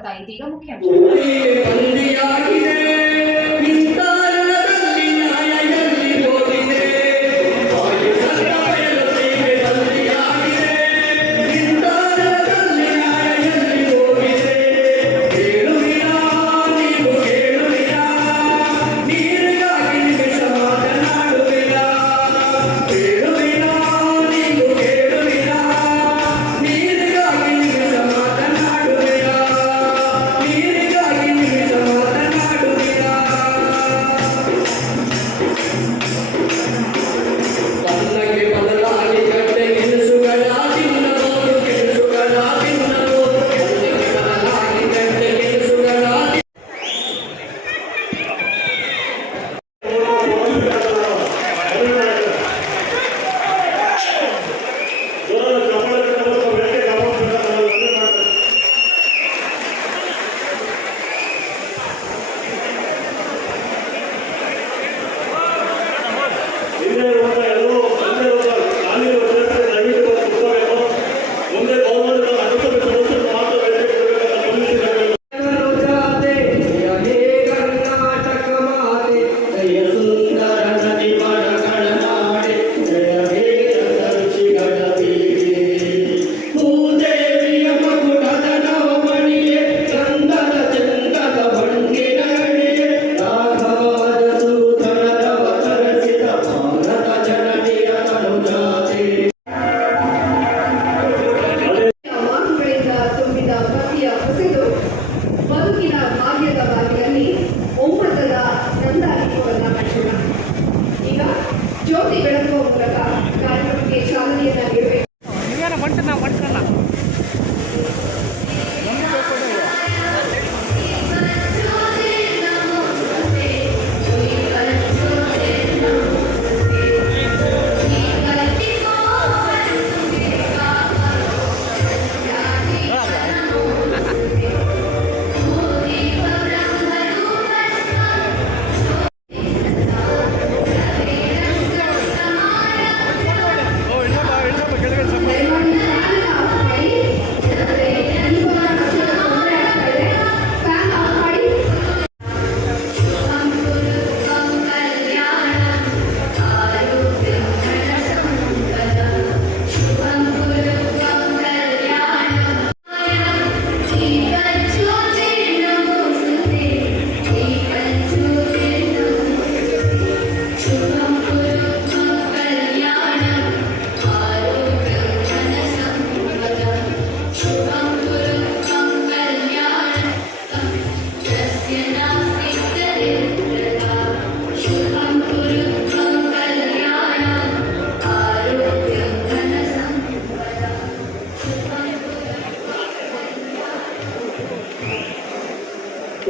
ಸ್ವಾಗತ. ಇದೀಗ ಮುಖ್ಯಾಂಶ. ಜ್ಯೋತಿ ಬೆಳಗುವ ಮೂಲಕ ಕಾರ್ಯಕ್ರಮಕ್ಕೆ ಚಾಲನೆಯನ್ನು ನೀಡಬೇಕು.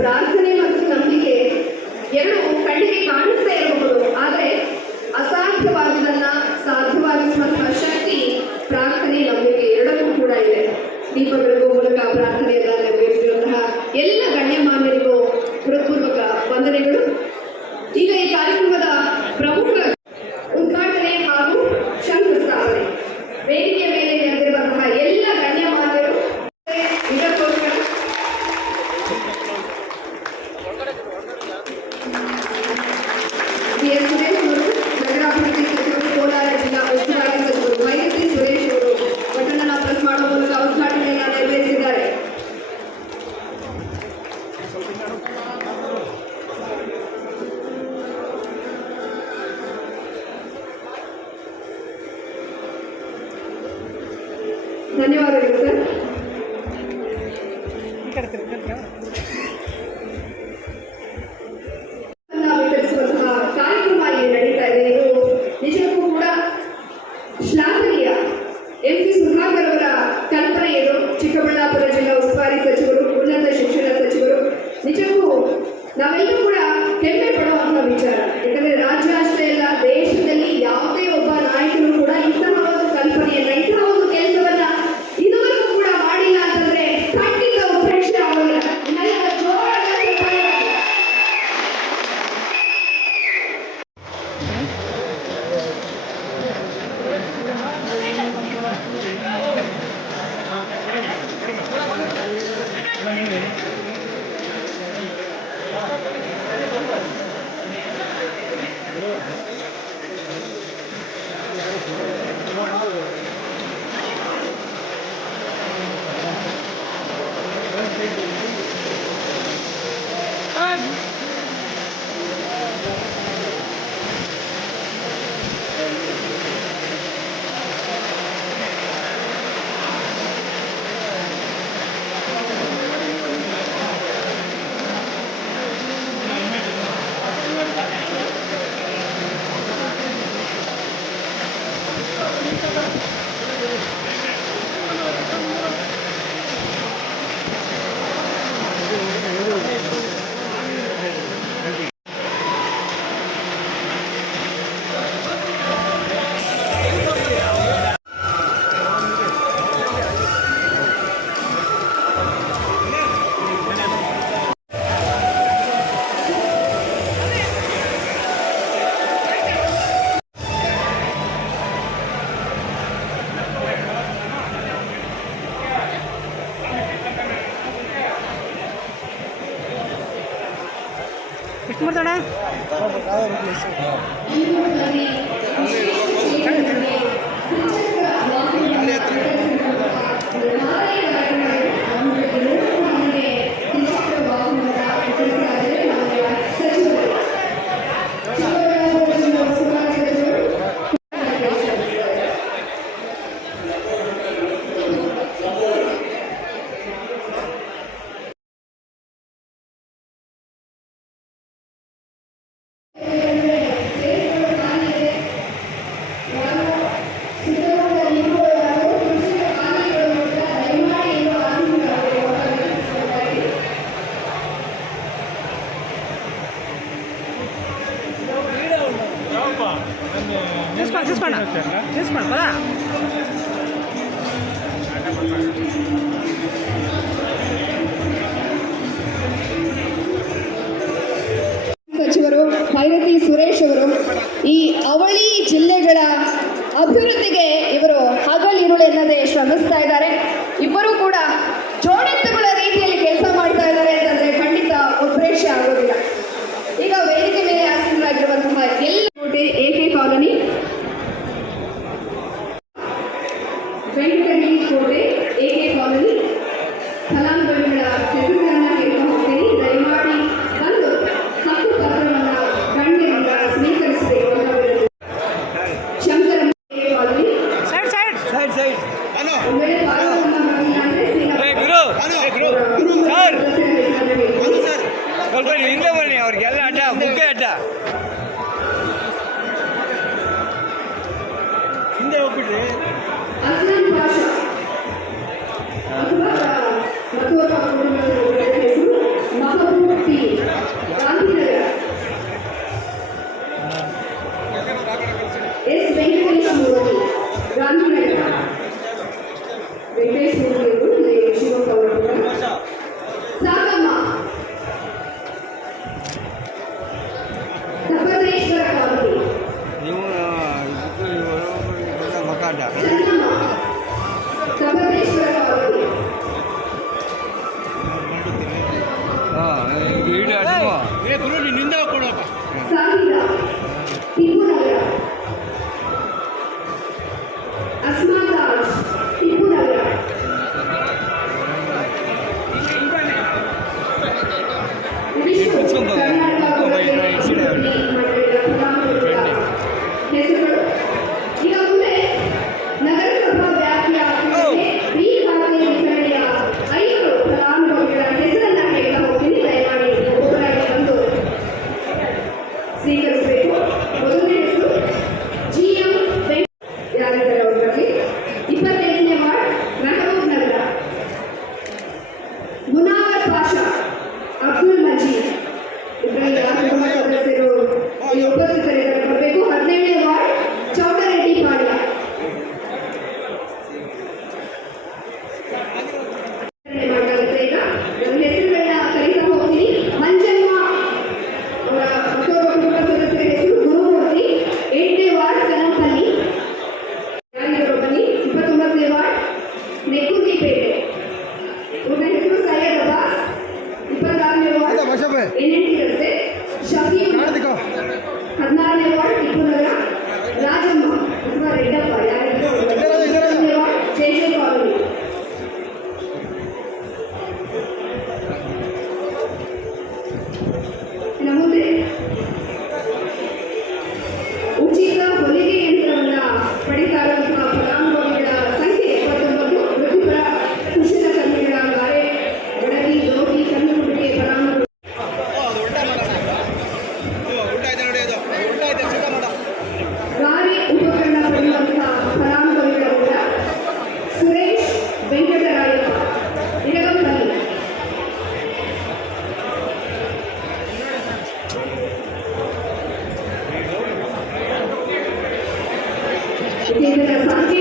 ಪ್ರಾರ್ಥನೆ ಮತ್ತು ನಂಬಿಕೆ ಎರಡು ಕಣ್ಣಿಗೆ ಕಾಣಿಸ್ತಾ ಇರಬಹುದು, ಆದರೆ ಅಸಾಧ್ಯವಾದದನ್ನ ಸಾಧ್ಯವಾಗಿಸುವಂತಹ ಶಕ್ತಿ ಪ್ರಾರ್ಥನೆ ನಂಬಿಕೆ ಎರಡಕ್ಕೂ ಕೂಡ ಇದೆ. ದೀಪ ಬೆಳಗುವ ಮೂಲಕ ಪ್ರಾರ್ಥನೆಯನ್ನ ನೆರವೇರಿಸಿರುವಂತಹ ಎಲ್ಲ ಗಣ್ಯಮಾನ್ಯರಿಗೂ ಹೃತ್ಪೂರ್ವಕ ವಂದನೆಗಳು. ಈಗ ಈ ಕಾರ್ಯಕ್ರಮದ ಪ್ರಮುಖ ಉದ್ಘಾಟನೆ ಹಾಗೂ ಶಂಕುಸ್ಥಾಪನೆ ವೇದಿಕೆಯ ಮೇಲೆ ನೆರೆದಿರುವಂತಹ ಎಲ್ಲ ಗಣ್ಯಮಾನ್ಯರು ಇದಕ್ಕೋಸ್ಕರ ಸುರೇಶ್ ಅವರು, ನಗರಾಭಿವೃದ್ಧಿ ಸಚಿವರು, ಕೋಲಾರ ಜಿಲ್ಲಾ ಉಸ್ತುವಾರಿ ಸಚಿವರು ಮೈತ್ರಿ ಸುರೇಶ್ ಅವರು ಬಟನ್ ಪ್ರೆಸ್ ಮಾಡುವ ಮೂಲಕ ಉದ್ಘಾಟನೆಯನ್ನು ನೆರವೇರಿಸಿದ್ದಾರೆ. ಧನ್ಯವಾದಗಳು ಸರ್. ವಿತರಿಸುವಂತಹ ಕಾರ್ಯಕ್ರಮ ಏನು ನಡೀತಾ ಇದೆ, ಇದು ನಿಜಕ್ಕೂ ಕೂಡ ಶ್ಲಾಘನೀಯ. ಎಂಸಿ ಸುಧಾಕರ್ ಅವರ ಕಲ್ಪನೆ ಇದು. ಚಿಕ್ಕಬಳ್ಳಾಪುರ ಜಿಲ್ಲಾ ಉಸ್ತುವಾರಿ ಸಚಿವರು, ಉನ್ನತ ಶಿಕ್ಷಣ ಸಚಿವರು, ನಿಜಕ್ಕೂ ನಾವೆಲ್ಲರೂ ಕೂಡ ಹೆಮ್ಮೆ ಪಡುವಂತಹ ವಿಚಾರ. ಯಾಕಂದ್ರೆ ರಾಜ್ಯ ಅಷ್ಟೇ ಅಲ್ಲ, ದೇಶದಲ್ಲಿ ಯಾವುದೇ ಒಬ್ಬ ನಾಯಕರು ಕೂಡ ಇಂತಹ ಒಂದು ಕಲ್ಪನೆಯನ್ನ, ಇಂತಹ ಒಂದು ಕೆಲಸವನ್ನ ಇದುವರೆಗೂ ಕೂಡ ಮಾಡಿಲ್ಲ ಅಂತಂದ್ರೆ ಖಂಡಿತ ಉಪೇಕ್ಷೆ ಆಗೋದಿಲ್ಲ. Gracias. ಎಷ್ಟು ಮಾಡ್ತಾಣ చేసుకోండి బరా ಸಚಿವರು ಭೈರತಿ ಸುರೇಶ್ ಅವರು ಈ ಅವಳಿ ಜಿಲ್ಲೆಗಳ ಅಭಿವೃದ್ಧಿಗೆ ಇವರು ಹಗಲಿರುಳೆನ್ನದೆ ಶ್ರಮಿಸ್ತಾ ಇದ್ದಾರೆ. ಇಬ್ಬರು ಕೂಡ ಜೋಡೆತ್ತುಗಳ ರೀತಿಯಲ್ಲಿ ಕೆಲಸ ಮಾಡ್ತಾ ಇದ್ದಾರೆ ಅಂತಂದ್ರೆ ಖಂಡಿತ ಉತ್ಪ್ರೇಕ್ಷೆ ಆಗೋದಿಲ್ಲ. ಈಗ ವೇದಿಕೆ ಮೇಲೆ ಆಸೀನರಾಗಿರುವಂತಹ ಎಲ್ಲ ಕೋಟೆ ಎಕೆ ಕಾಲೋನಿ, ವೆಂಕಟಗಿರಿ ಕೋಟೆ ಎಕೆ ಕಾಲೋನಿ ಫಲಾನುಭವಿಗಳ ಹೆಸರುಗಳನ್ನ ಕೇಳ್ತಾ ಹೋಗ್ತೀನಿ. ದಯಮಾಡಿ ಬಂದು ಹಕ್ಕು ಪತ್ರವನ್ನ ಗಣ್ಯರಿಂದ ಸ್ವೀಕರಿಸಬೇಕು. ಶಂಕರ ಕಾಲೋನಿ ಒಮ್ಮೆಲೆ ಪಾಲಕರನ್ನ ಬರಲಿಲ್ಲ ಅಂದ್ರೆ ಹಿಂದೆ ಬನ್ನಿ, ಅವ್ರಿಗೆಲ್ಲ ಅಡ್ಡ ಮುಖ್ಯ ಅಡ್ಡ ಹಿಂದೆ ಹೋಗ್ಬಿಡ್ರಿ. ಅಸ್ಲಾಂ ಭಾಷಾ ಅಥವಾ ಮತ್ತೋರ್ವ ಕುಟುಂಬದ ಹೆಸರು ಮಹಬೂಬ್ ಪಿ, ಗಾಂಧಿನಗರ. ಎಸ್ ವೆಂಕಟೇಶ್ ಮೂರ್ತಿ, ಗಾಂಧಿನಗರ. ವೆಂಕಟೇಶ್ ಮೂರ್ತಿ ಅವರು ಇಲ್ಲಿ ಶಿವಪ್ಪ ಅವರು ಕೂಡ. ಸಾಕಮ್ಮ, ತಪದೇಶ್ವರ ಕಾಲೋನಿ. ನೀವು ಮಕಾಡ ಚೆನ್ನಮ್ಮ, ತಪದೇಶ್ವರ ಕಾಲೋನಿ. ಗುರು ನಿನ್ನಿಂದ ಕೊಡಪ್ಪ. ಸಾವಿರ, ಟಿಪ್ಪುನಗರ. ಅಸ್ಮಾದಾಜ್, ಟಿಪ್ಪುನಗರ. ವಿಷ್ಣು, ಕರ್ನಾಟಕ ಹೆಸರುಗಳು. ಈಗ ಮುಂದೆ ನಗರಸಭಾ ವ್ಯಾಪ್ತಿಯ ಬಿ ಖಾತೆ ವಿತರಣೆಯ 5 ಫಲಾನುಭವಿಗಳ ಹೆಸರನ್ನ ಕೇಳ್ತಾ ಹೋಗ್ತೀನಿ. ದಯಮಾಡಿ ಒಬ್ಬರಾಗಿ ಬಂದು ಸ್ವೀಕರಿಸಬೇಕು. ಮೊದಲನೇ ಹೆಸರು GM ಯಾರಿದ್ದಾರೆ ಅವರಲ್ಲಿ. 28ನೇ ವಾರ್ಡ್ ಮೆಹಬೂಬ್ ನಗರ. ಮುನಾವರ್ ಪಾಷಾ, ಅಬ್ದುಲ್ ಮಜೀದ್. ಇದರಲ್ಲಿ ಕುಟುಂಬ ಸದಸ್ಯರು ಇಲ್ಲಿ ಉಪಸ್ಥಿತರಿದ್ದಾರೆ, ಬರಬೇಕು. 17ನೇ ವಾರ್ಡ್ ಚೌಡರೆಡ್ಡಿ ಪಾಳ್ಯ. ಮಾಡಲಾಗುತ್ತೆ. ಈಗ ನನ್ನ ಹೆಸರುಗಳನ್ನ ಕರೀತಾ ಹೋಗ್ತೀನಿ. ಮಂಜಮ್ಮ ಅವರ ಮತ್ತೊಬ್ಬ ಕುಟುಂಬ ಸದಸ್ಯರ ಹೆಸರು ಗುರುಮೂರ್ತಿ, 8ನೇ ವಾರ್ಡ್ ಕನಂಪಲ್ಲಿ. ಯಾರಿಗರು ಬನ್ನಿ. 29ನೇ ವಾರ್ಡ್ ನೆಕ್ಕುಂದಿಪೇಟೆ. ಇವರ ಹೆಸರು ಸೈಯದ್ ಅಬ್ಬಾಸ್, 26ನೇ ವಾರ್ಡ್ NNT ರಸ್ತೆ ಶಫೀಕ್. 16ನೇ ವಾರ್ಡ್ ಟಿಪ್ಪುನಗರ ರಾಜಮ್ಮ ಅಥವಾ ರೆಡ್ಡಪ್ಪ. ಯಾರಿಗೂ 17ನೇ ವಾರ್ಡ್ ಜೆ ಕಾಲೋನಿ. ಇದನ್ನ ಸಂಖ್ಯೆ